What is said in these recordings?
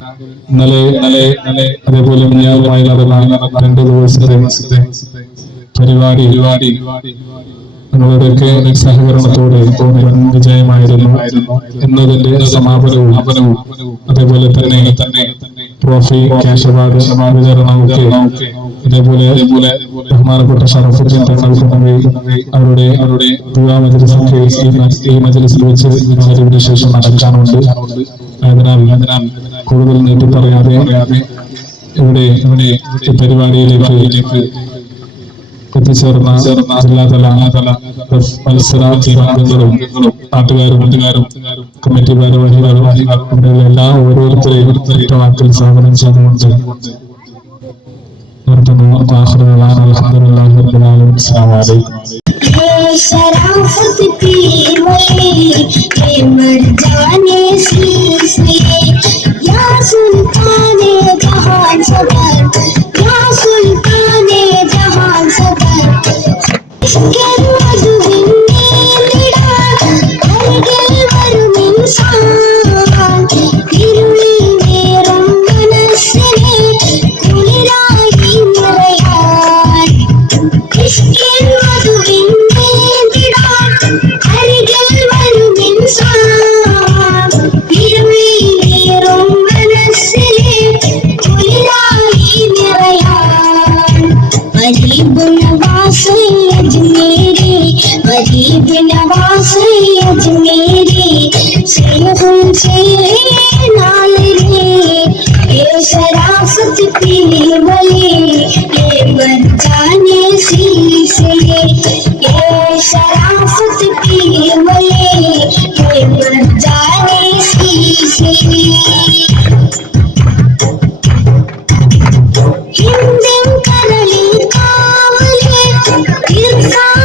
ഇന്നലെ ഇന്നലെ ഇന്നലെ അതേപോലെ ഞാനുമായി നടന്ന രണ്ട് ദിവസത്തെ പരിപാടി പരിപാടി നിങ്ങളുടെയൊക്കെ സഹകരണത്തോടെ വൻ വിജയമായിരുന്നു എന്നതിന്റെ സമാപനവും അതേപോലെ തന്നെ തന്നെ ട്രോഫി ക്യാഷ് അവാർഡ് വിതരണവും ഒക്കെ ഇതേപോലെ ബഹുമാനപ്പെട്ട ഷറഫുദ്ദീൻ തങ്ങൾ അവരുടെ അവരുടെ മജലിസൊക്കെ ഈ മജലിസിൽ വെച്ച് ശേഷം നടക്കാനുണ്ട്. അതിനാൽ അതിനാൽ കൂടുതൽ നീട്ടി പറയാതെ ഇവിടെ ഇവിടെ ഈ പരിപാടിയിലേക്ക് എത്തിച്ചേർന്ന ജില്ലാതല തല മത്സര ടീമംഗങ്ങളും നാട്ടുകാരും നാട്ടുകാരും കമ്മിറ്റി ഭാരവാഹികളും ഇവിടെയുള്ള എല്ലാ ഓരോരുത്തരെയും ഒറ്റ വാക്കിൽ സ്വാഗതം ചെയ്തുകൊണ്ട് നിർത്തുന്നു ആഹ്റദാൻ അൽഹംദുലില്ലാഹി റബ്ബിൽ ആലമീൻ അസ്സലാമു അലൈക്കും ये शराफत की वली ये मर जाने अज मेरी सेहन से नाल रे। ये शराफत पीली बले ये बन जाने सी से ये शराफत पीली बले ये बन जाने सी से हिंदी करली कावले हिंसा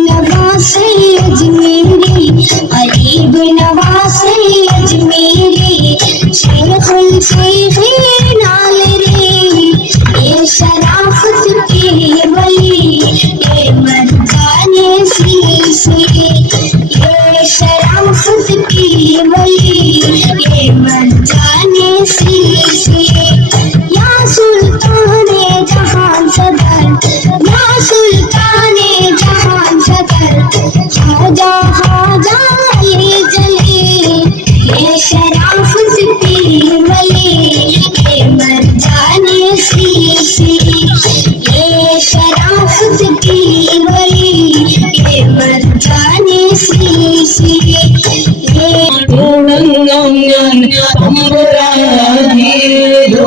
अजीब नवाज अजमेरी अजीब नवाज अजमेरी शेखुल शेख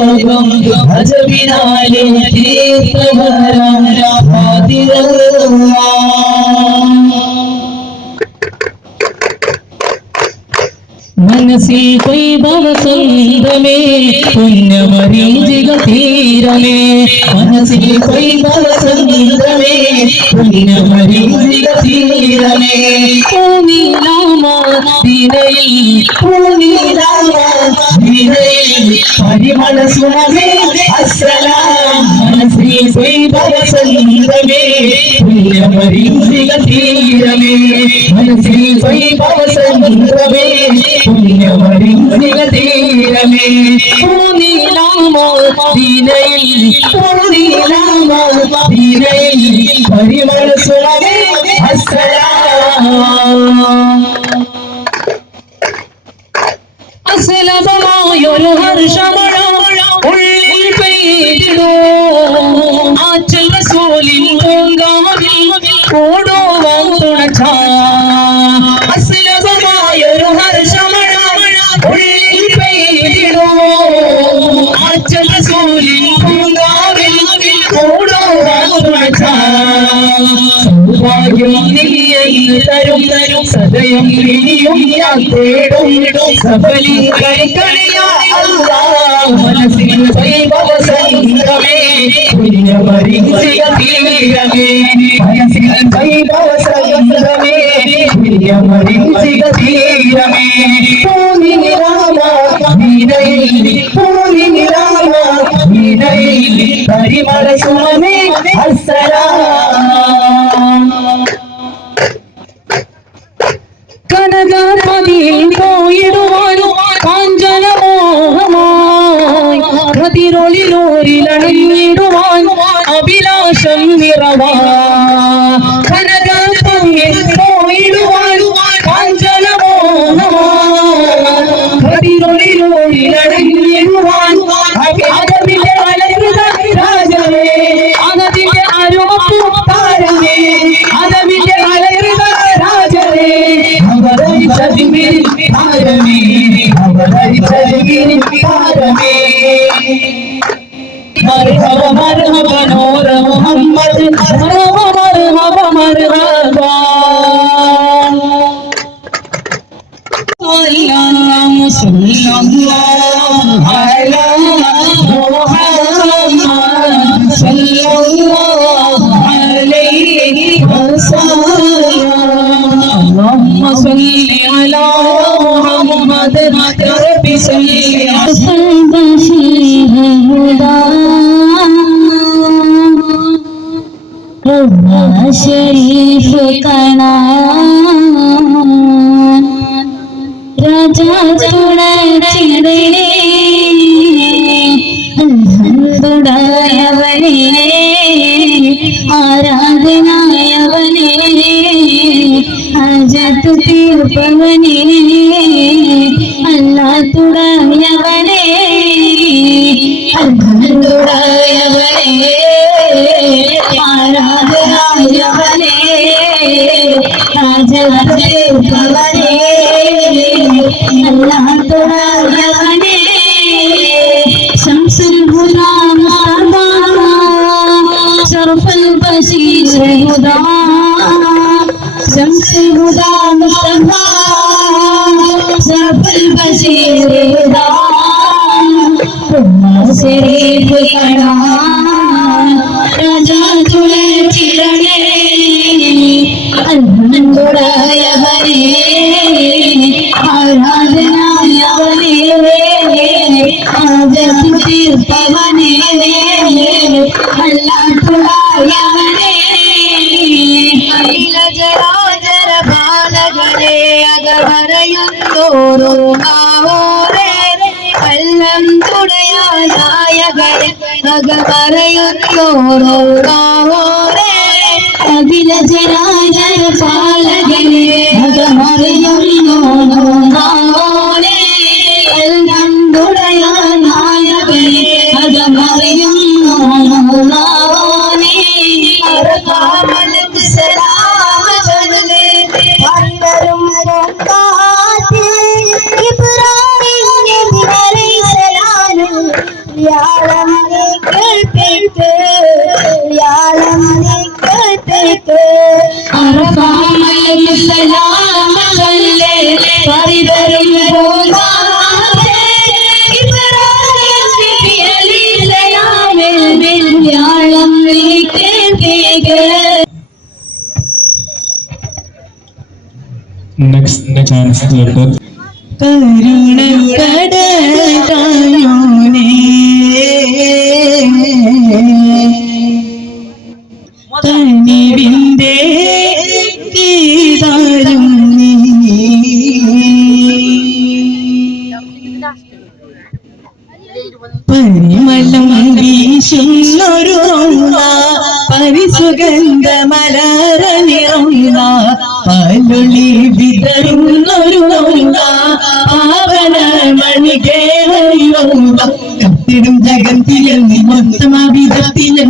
ലോകം അജബിനാലെ തീർത്ഥവരാം മനസ്സിൽ കൊയ്തവ സ്വന്തമേ പുണ്യമരീചിക തീരമേ മനസ്സിൽ കൊയ്തവ സ്വന്തമേ പുണ്യമരീചിക തീരമേ പൂനീലാമ ദിനയിൽ வினையில் வினையில் பரிமள சுமமே அசலாம் மனசே செய்தவ சங்கமே புண்ணியமரிந்தில தீரமே மனசே செய்தவ சங்கமே புண்ணியமரிந்தில தீரமே பூனிலாமோ வினையில் பூனிலாமோ வினையில் பரிமள சுமமே அசலாம் పూలు హర్షములు ఉల్లిపై ఆ చెల్ల సోలింగా സൗഭാഗ്യം നീയയിൽ സദയം ഇനിയും ഞാൻ തേടും സഫലീകരിക്കണയാ മനസ്സിൽ വൈഭവ സംഗമേ പുണ്യ പരിചയ തീരമേ മനസ്സിൽ വൈഭവ സംഗമേ പുണ്യ പരിചയ തീരമേ പൂനി രാമ വീരയിൽ പൂനി രാമ വീണയിൽ പരിമള സുമമേ محمد صلى الله عليه وسلم اللهم صل على محمد ഷരീഫ് കാണാൻ രാജാ തുണച്ചിടേ അൽഹംദുടായവനേ ആരാധനായവനേ അജത്ത് തീർപ്പവനേ. मुदा मुस्तफा सफल बसेरा शरीफ कड़ा राजा तुड़े चिरणे अल्हन तुड़ाया बने आराधना यवने आज सुतीर पवने अल्लाह तुड़ाया बने ರೆ ಅಗವರಯಂದೋರು ಮಾವೋರೆ ಕಲ್ಲಂ ತುಡೆಯ ನಾಯಗರೆ ಅಗವರಯಂದೋರು ಮಾವೋರೆ ಕಬಿಲ ಜರಾಜರ ಪಾಲಗರೆ ಅಗವರಯಂದೋರು ಮಾ പരിതരും കേൾപ്പിക്ക് നെക്സ്റ്റ് ചാൻസ്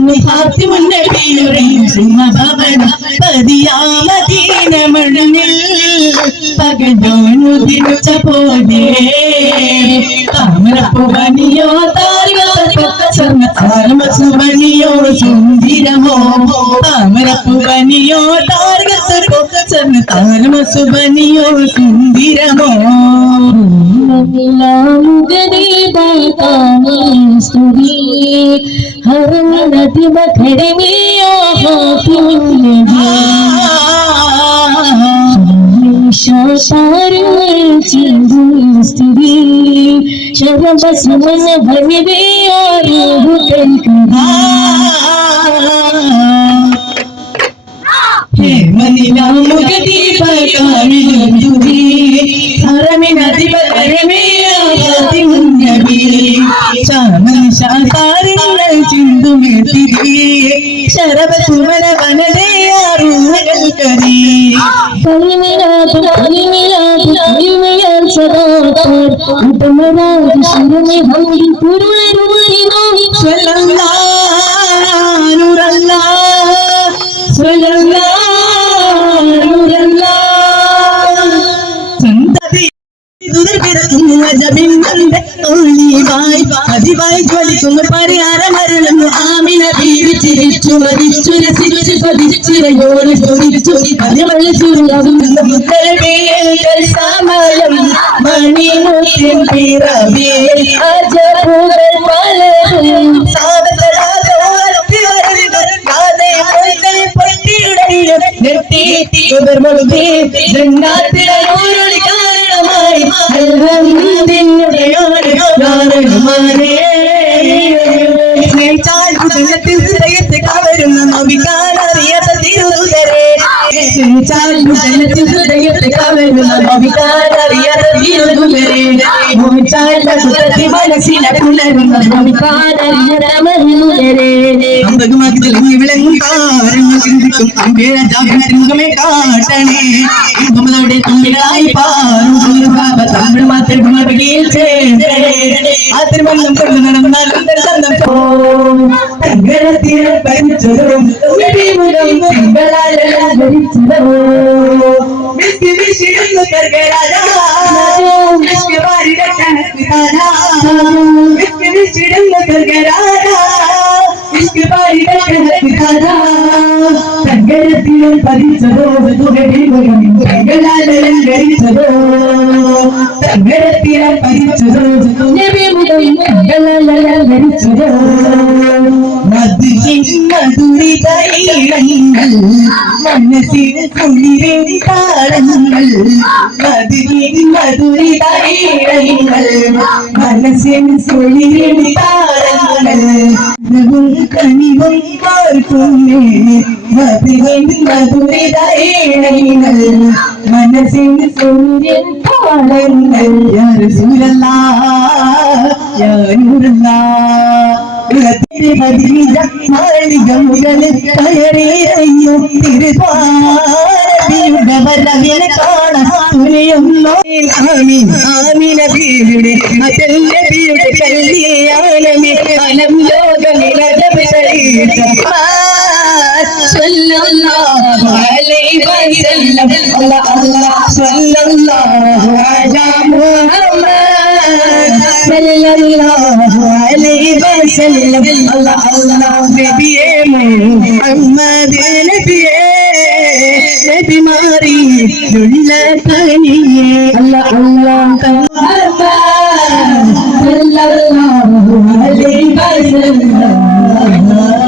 മൊത്തമാവിധത്തിലെന്ന് ഹാസ്യമുന്നടിയുറയും സിംഹഭവന പതിയാമദീനമണിൽ പകലോനുദിച്ച പോലെ. താമരപ്പുവനിയോ താരമസുവനിയോ സുന്ദിരമോ. താമരപ്പുവനിയോ താരമസുവനിയോ സുന്ദിരമോ. बतानी सुनी हर नदी बखर में शार स्त्री शर्म बस मन भर में और कल करा मनी नाम गदी पर कामिल तुझी കേൾക്കുക ശരവസുമന വനതയാറുകൾ കരീ കലിമിലാത് കലിമിലാത് കലിമയാൽ സദാ ഉത്തമരാജ ശിരമേ ഹംദി അതിവായി ജ്വലിക്കുന്നു പരിഹാരമരുളുന്നു ആമിന ചിരിച്ചു മതിച്ചു രസിച്ചു പതിച്ചിരയോട് ചോദിച്ചു പതിവളി ചുരുളവും സമയം മണിമുത്തിൻ പിറവേ അജപുകൾ പലതും കവരുന്ന തിരുതരേ ഹൃദയത്തെ കവരുന്ന നവികാനറിയാത്ത തിരുതുലരേ മനസ്സിലെ പുലരുന്ന അമ്പകമാക്കി തെളിഞ്ഞു കാരണങ്ങൾ ചിന്തിക്കും. അമ്പേഴ ജാഗ്രതമേ കാട്ടണേ. ഇമ്പമതോടെ തുമ്പികളായി പാറും. തമിഴ് മാത്രം മറുകയിൽ ചേർത്തണേ ആ തിരുമന്നം കൊണ്ട് നടന്നാൽ തങ്കരത്തിൽ പരിച്ചതും വിശിടുന്നു കർഗരാജ വിസ്കി വാരിട കണക്ക് താരാ വിസ്കി വിശിടുന്നു കർഗരാജ വിസ്കി വാരിട കണക്ക് താരാ തങ്കരത്തിലും പതിച്ചതോ തുകടിമുഖം തങ്കലാലം ധരിച്ചതോ തങ്കരത്തിലും പതിച്ചതോ ധരിച്ചതോ മധുരിൻ മധുരിതൈളങ്ങൾ മനസ്സിൽ കുളിരിൻ താളങ്ങൾ മധുരിൻ മധുരിതൈളങ്ങൾ മനസ്സിൽ കുളിരിൻ താളങ്ങൾ മധുവും കനിവും പാർക്കുന്നേ മധുരിൻ മധുരിതൈളങ്ങൾ മനസ്സിൽ കുളിരിൻ താളങ്ങൾ യാ റസൂലല്ലാ യാ നൂറല്ലാ മാളികമുകളിൽ കയറിയയ്യോ തിരുപാരതിയുടെ വരവിനെ കാണാൻ തുനിയുന്നു ആമീൻ ആമീന ബീവിയുടെ അജൽ നബിയുടെ കല്യാണമേ അലം ലോകനിരജം ശരീരം സല്ലല്ലാഹു അലൈഹി വസല്ലം അല്ലാഹ് അല്ലാഹ് സല്ലല്ലാഹു അലാ മുഹമ്മദ് സല്ലല്ലാഹു وسلم الله الله نبيه محمد نبيه نبي ماري جل ثانية الله الله صلى الله عليه وسلم